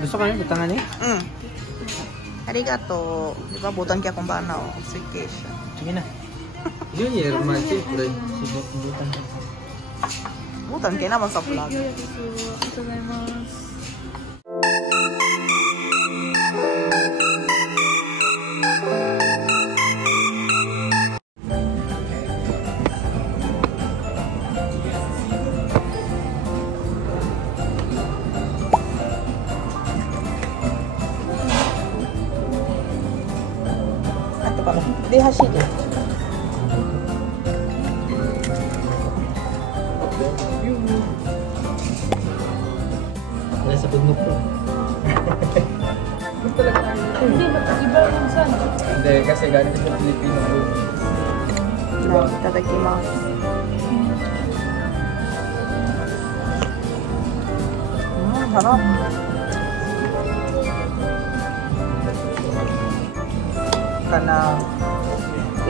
Gusto kayo butangan eh? Arigato. Di ba, butan kaya kung paano. Sweet cake. Sige na. Junior, man, siyempre. Butan ka. Butan kaya naman sa vlog. Di hashide. Wala sa bundok ko. Hindi, iba yung sana. Hindi, kasi galing sa Pilipino. Diba? Tatakimasu. Sarap. Kana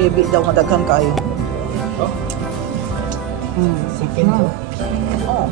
ebi daw nga daghan kayo. Chicken to. Oh.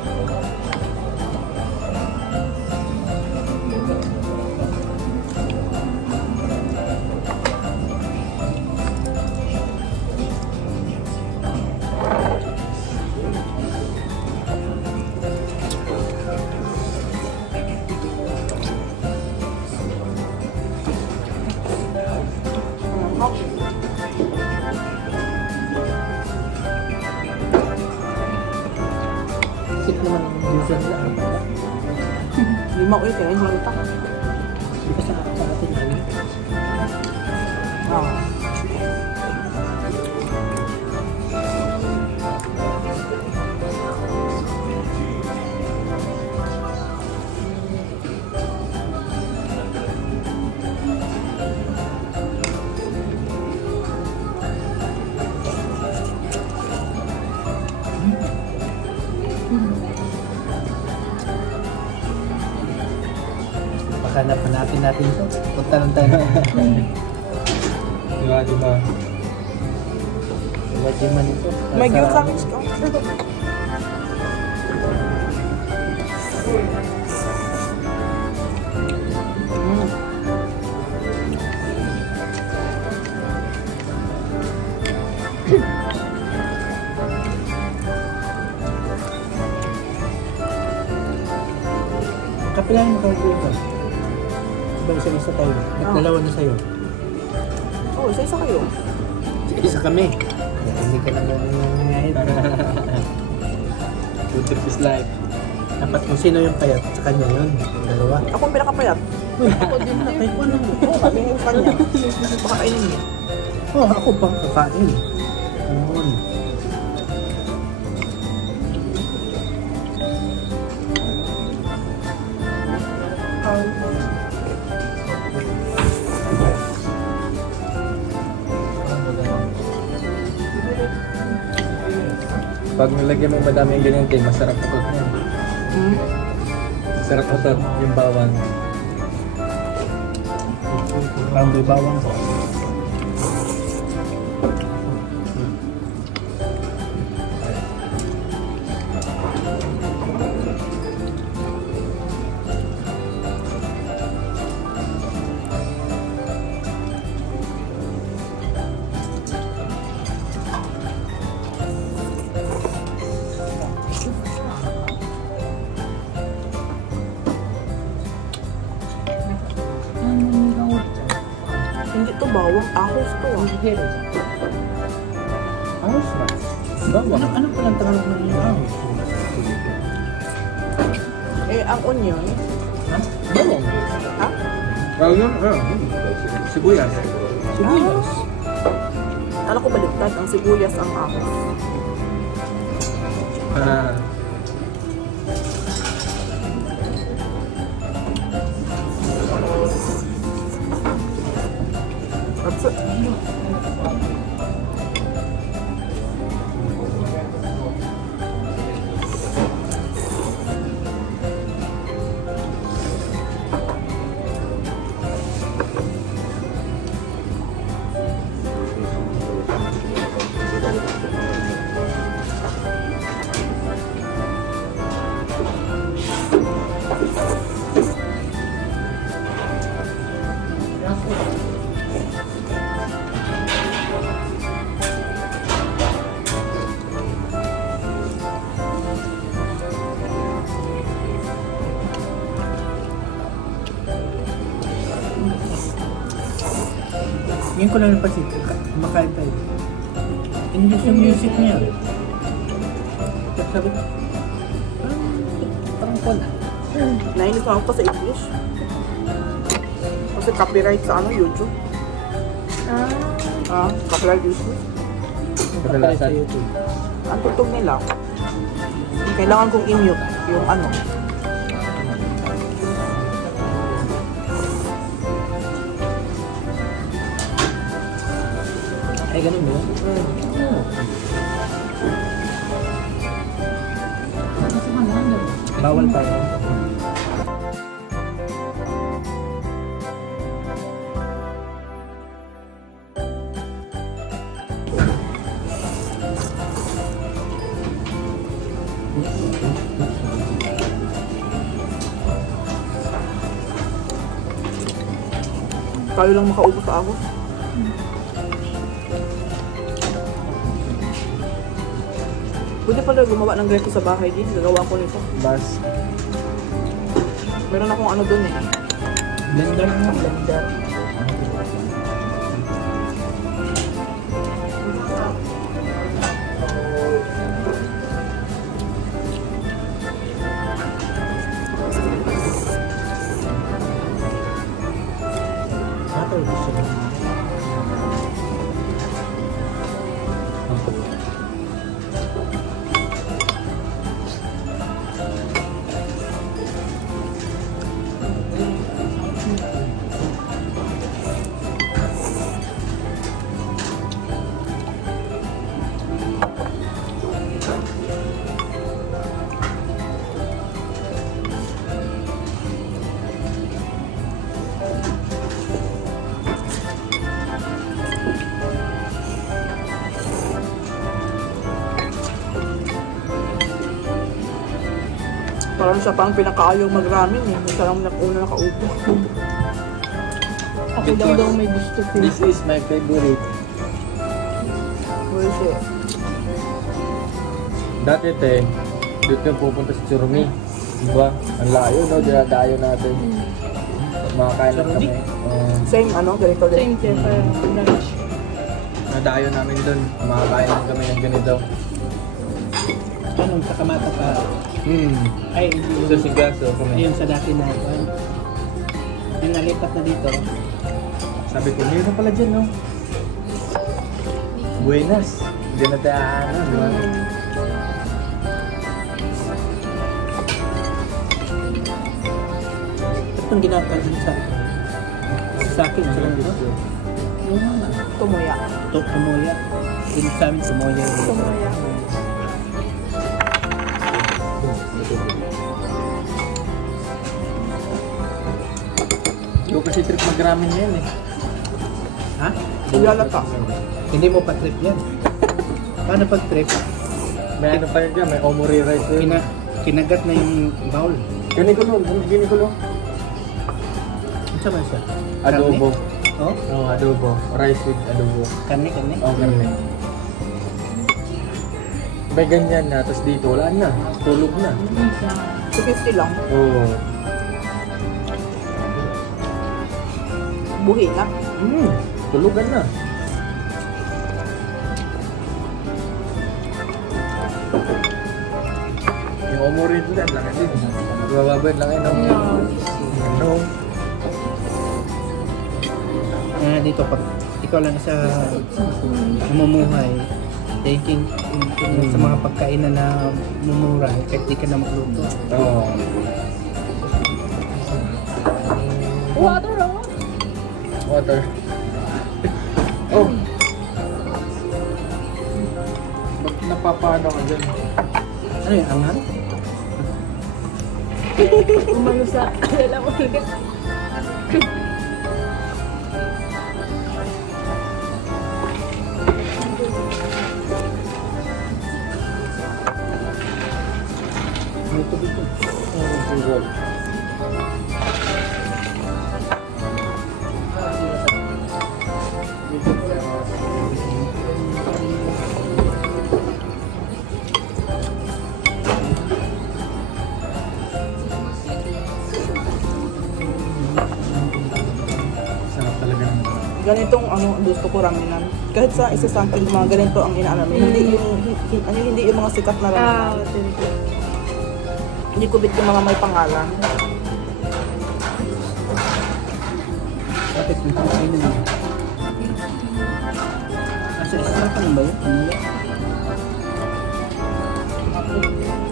Sip naman ang usual nila. Lima ulit kaya yung halita. Di ba sa atin yan? Hanapin natin ito. Punta lang tayo. Diba? Imagine man ito. May gift sa akin. Kapilahin mo kayo ito. Isa-isa tayo. Dalawa na sa'yo. Oo, isa-isa kayo. Isa kami. Hindi ka naman nangyayahit. Good trip is life. Dapat kung sino yung payat, sa kanya yun. Dalawa. Ako ang pinakapayat. Ako din. Ay, ko lang. Oo, kami yung kanya. Baka kainin niya. Oo, ako pang kakain. Yun. Pag nilagyan mo madami yung ganyan tayo, masarap utot niya. Masarap utot yung bawang. Parang may bawang. Hindi to bawang, ahos to. Ahos ba? Bawang? Ano palang Tagalog na yung ahos? Eh, ang onion. Ha? Bawang? Ha? Bawang? Sibuyas. Sibuyas. Kala ko baliktad, ang sibuyas ang ahos. Ngayon ko lang napansin, kumakain tayo. English yung music niya. Tapos sabi ko, parang wala. Nainis ako pa sa English. Kasi copyright sa ano, YouTube. Copyright YouTube. Kadalasan. Sa YouTube. Ang tugtog nila. Kailangan kong i-mute yung ano. Ay, ganun mo? Bawal tayo. Tayo lang makaubos sa ako. Pwede pala gumawa ng ganito sa bahay din. Gagawa ko nito. Bas. Meron akong ano dun eh. Blender na, blender. Butter gusto mo. Parang siya pang pinakaayaw mag-ramen eh. Siya lang una nakaupo. Ako daw may gusto ko. This is my favorite. Where is it? Dati te, dito pupunta sa Churumi. Diba? Ang layo, no? Dinadayo natin. Makakain lang kami. Same ano, ganito din. Same tier para lunch. Nadayo namin doon. Makakain lang kami ng ganito. Anong sakamata pa? Ay, Ito si Gaso kami. yun sa dati na ito. Yung nalipat na dito. Sabi ko, meron pala dyan, no? Buenas. Hindi na tayo ano, di ba? Itong ginagawa din sa akin, sa lang dito. Yung mga Tumuya. tumuya. Yung sa amin, tumuya. Tumuya. Ikaw kasi trip mag-ramen yan eh. Ha? Ilalata. Hindi mo pa trip yan. Paano pag trip? May ano pa yun dyan, may omori rice yun. Kinagat na yung bowl. Ginigulo, ginigulo. Ano sa ba siya? Adobo. Karne? Oh? Oo, adobo. Rice with adobo. Karne, karne? Oo, karne. May ganyan na, tapos dito wala na. Tulog na. 250 lang. Oo. Buhi na. Tulugan na. Yung omori dito, ang laki din. Bababad lang yun. No. Dito, pag ikaw lang sa mamumuhay, taking sa mga pagkainan na mumura, kahit di ka na magluto. Oo. Water ako. Water. Oh! Ba't napapano ka dyan? Ano yung anghang? Umano sa alam mo ulit. May tubig ko. Siguro. Sarap talaga ng ganitong gusto ko ramenan. Kahit sa isa-saking mga ganito ang inaano namin. Hindi yung mga sikat na ramenan. Hindi ko bit yung mga may pangalan. Bakit yung kakainin mo? Asa isa ka na ba yun?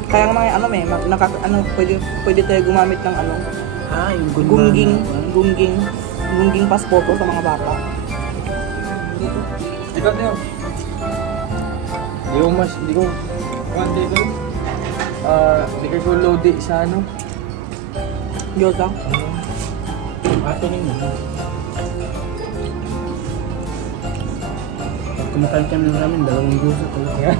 Kaya nga mga pwede tayo gumamit ng Yung gungging paspoto sa mga bata. Ikaw na yun. Di ko, di ko lodi sa ano. Gyoza. Ato ninyo. Pag kumakain kami ng ramen, 2 gusto talaga.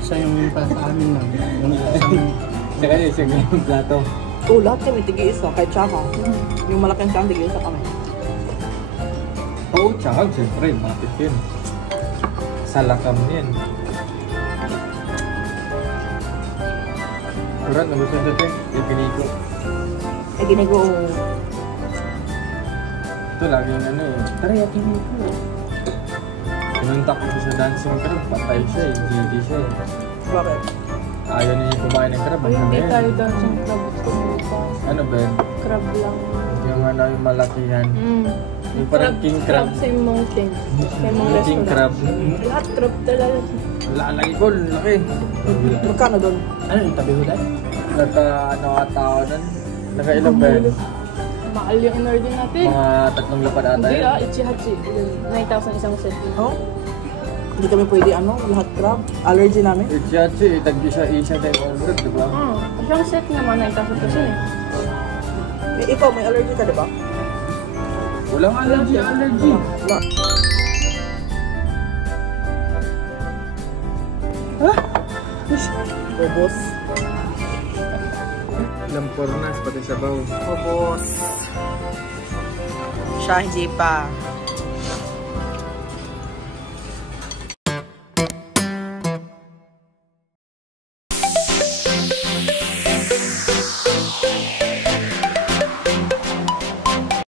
Isa yung para sa amin lang. Yung isang Sa kanya, isang ganyan plato. Oo, lahat kami tig-isa, kahit tsaka. Yung malaking tsaka, tig-isa kami. Oo, tsaka, siyempre, mapit yun. Salakam yun. Kurat, nagustuhan dito yung piniko. Ginigo. Ito, laging tara, yakin mo po. Pinuntak ko sa dancing crab, patay siya hindi siya Bakit? Ayaw niya kumain ng crab. Ay, hindi tayo dancing crab. Ano ba yun? Crab lang. Yung malakihan. Yung parang king crab. Sa mountain. Sa mga King crab. Lahat crab talaga. Lalaki ko, laki. Magkano doon? ano yung tabi ko dahil? Tao nun. Nakailang ba yun? Mahal yung in-order natin. Mga 3 lapad ata Hindi yun. Ichihachi. 9,000 isang set. Oh? Hindi kami pwede lahat crab. Allergy namin. Ichihachi, tag-isa tayo over, di ba? Isang set naman 9,000 peso eh. Ikaw, may allergy ka, di ba? Walang allergy. Wala. Bobos. Lampornas, pati sabaw. Bobos. Siya, hindi pa.